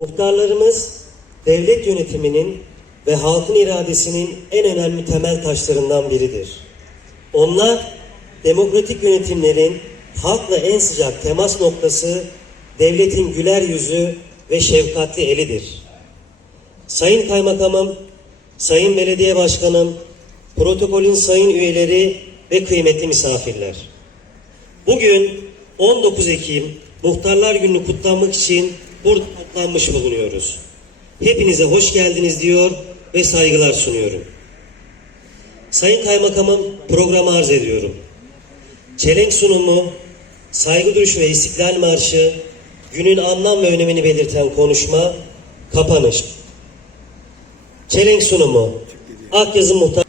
Muhtarlarımız devlet yönetiminin ve halkın iradesinin en önemli temel taşlarından biridir. Onlar demokratik yönetimlerin halkla en sıcak temas noktası, devletin güler yüzü ve şefkatli elidir. Sayın Kaymakamım, Sayın Belediye Başkanım, protokolün sayın üyeleri ve kıymetli misafirler. Bugün 19 Ekim Muhtarlar Günü'nü kutlanmak için burada toplanmış bulunuyoruz. Hepinize hoş geldiniz diyor ve saygılar sunuyorum. Sayın Kaymakamım programı arz ediyorum. Çelenk sunumu, saygı duruşu ve istiklal marşı, günün anlam ve önemini belirten konuşma, kapanış. Çelenk sunumu, Akyazı Muhtar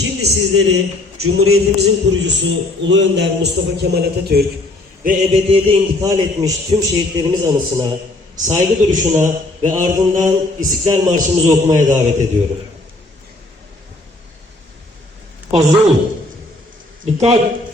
Şimdi sizleri Cumhuriyetimizin kurucusu Ulu Önder Mustafa Kemal Atatürk ve ebediyede intikal etmiş tüm şehitlerimiz anısına, saygı duruşuna ve ardından İstiklal Marşımızı okumaya davet ediyorum. Hazır. Dikkat!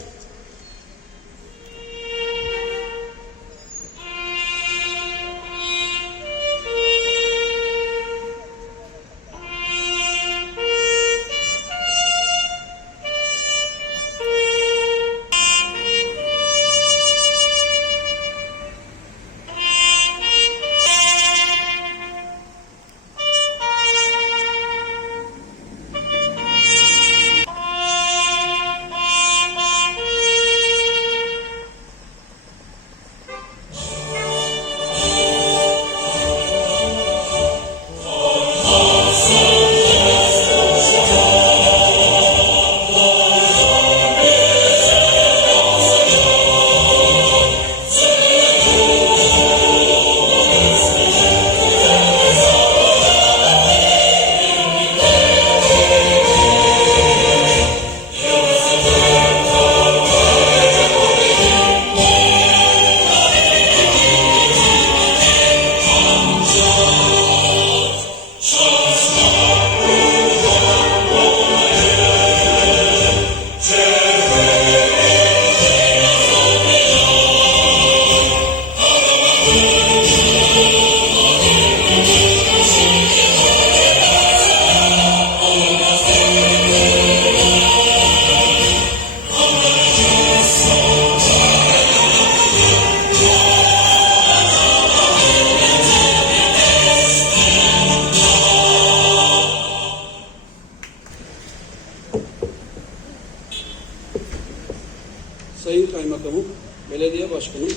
Sayın Kaymakamım, Belediye Başkanım,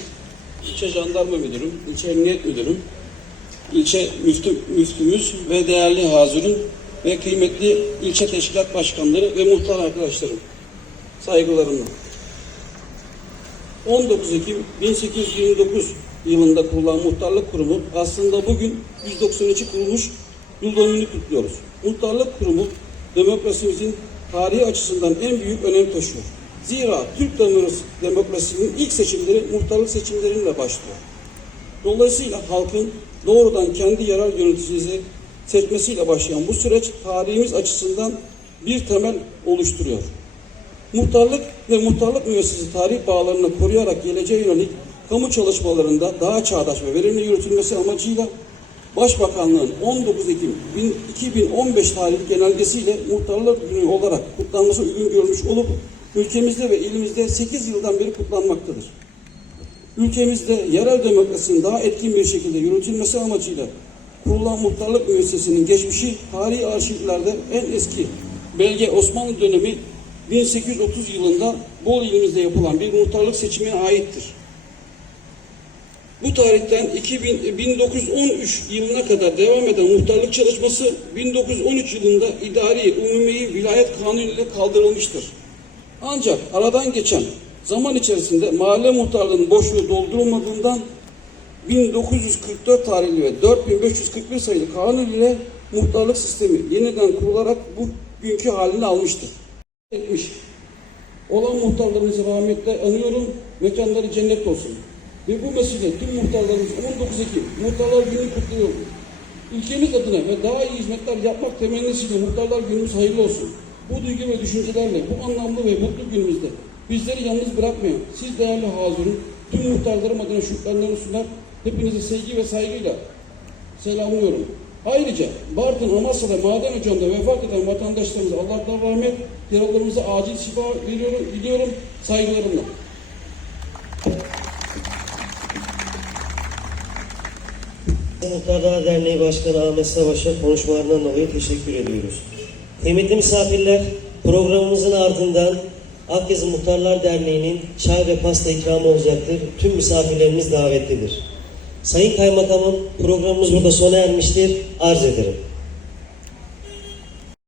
ilçe Jandarma Müdürüm, ilçe Emniyet Müdürüm, ilçe müftü, müftümüz ve değerli hazırın ve kıymetli ilçe teşkilat başkanları ve muhtar arkadaşlarım. Saygılarımla. 19 Ekim 1829 yılında kurulan Muhtarlık Kurumu aslında bugün 193 kurulmuş yıl dönümünü kutluyoruz. Muhtarlık Kurumu demokrasimizin tarihi açısından en büyük önem taşıyor. Zira Türk demokrasi- demokrasisinin ilk seçimleri muhtarlık seçimleriyle başlıyor. Dolayısıyla halkın doğrudan kendi yarar yöneticisi seçmesiyle başlayan bu süreç tarihimiz açısından bir temel oluşturuyor. Muhtarlık ve muhtarlık müessesesi tarih bağlarını koruyarak geleceğe yönelik kamu çalışmalarında daha çağdaş ve verimli yürütülmesi amacıyla Başbakanlığın 19 Ekim 2015 tarihli genelgesiyle Muhtarlar Günü olarak kutlanması uygun görmüş olup ülkemizde ve ilimizde 8 yıldan beri kutlanmaktadır. Ülkemizde yerel demokrasinin daha etkin bir şekilde yürütülmesi amacıyla kurulan muhtarlık müessesesinin geçmişi tarihi arşivlerde en eski belge Osmanlı dönemi 1830 yılında Bolu ilimizde yapılan bir muhtarlık seçimine aittir. Bu tarihten 2000, 1913 yılına kadar devam eden muhtarlık çalışması 1913 yılında idari umumi vilayet kanunu ile kaldırılmıştır. Ancak aradan geçen zaman içerisinde mahalle muhtarlığının boşluğu doldurulmadığından 1944 tarihli ve 4541 sayılı kanun ile muhtarlık sistemi yeniden kurularak bugünkü halini almıştır. Etmiş. Olan muhtarlarımızı rahmetle anıyorum, mekanları cennet olsun. Ve bu mesele tüm muhtarlarımız 19 Ekim Muhtarlar Günü kutluyorum. Ülkemiz adına ve daha iyi hizmetler yapmak temennisiyle Muhtarlar Günümüz hayırlı olsun. Bu duygu ve düşüncelerle bu anlamlı ve mutlu günümüzde bizleri yalnız bırakmayan siz değerli hazırın tüm muhtarlarım adına şükranlarımı sunar. Hepinizi sevgi ve saygıyla selamlıyorum. Ayrıca Bartın, Amasya'da maden ocağında vefat eden vatandaşlarımıza Allah'tan rahmet, yaralarımıza acil şifa veriyorum, diliyorum saygılarımla. Muhtarlar Derneği Başkanı Ahmet Savaş'a konuşmalarından dolayı teşekkür ediyoruz. Kıymetli misafirler, programımızın ardından Akyazı Muhtarlar Derneği'nin çay ve pasta ikramı olacaktır. Tüm misafirlerimiz davetlidir. Sayın Kaymakamım, programımız burada sona ermiştir. Arz ederim.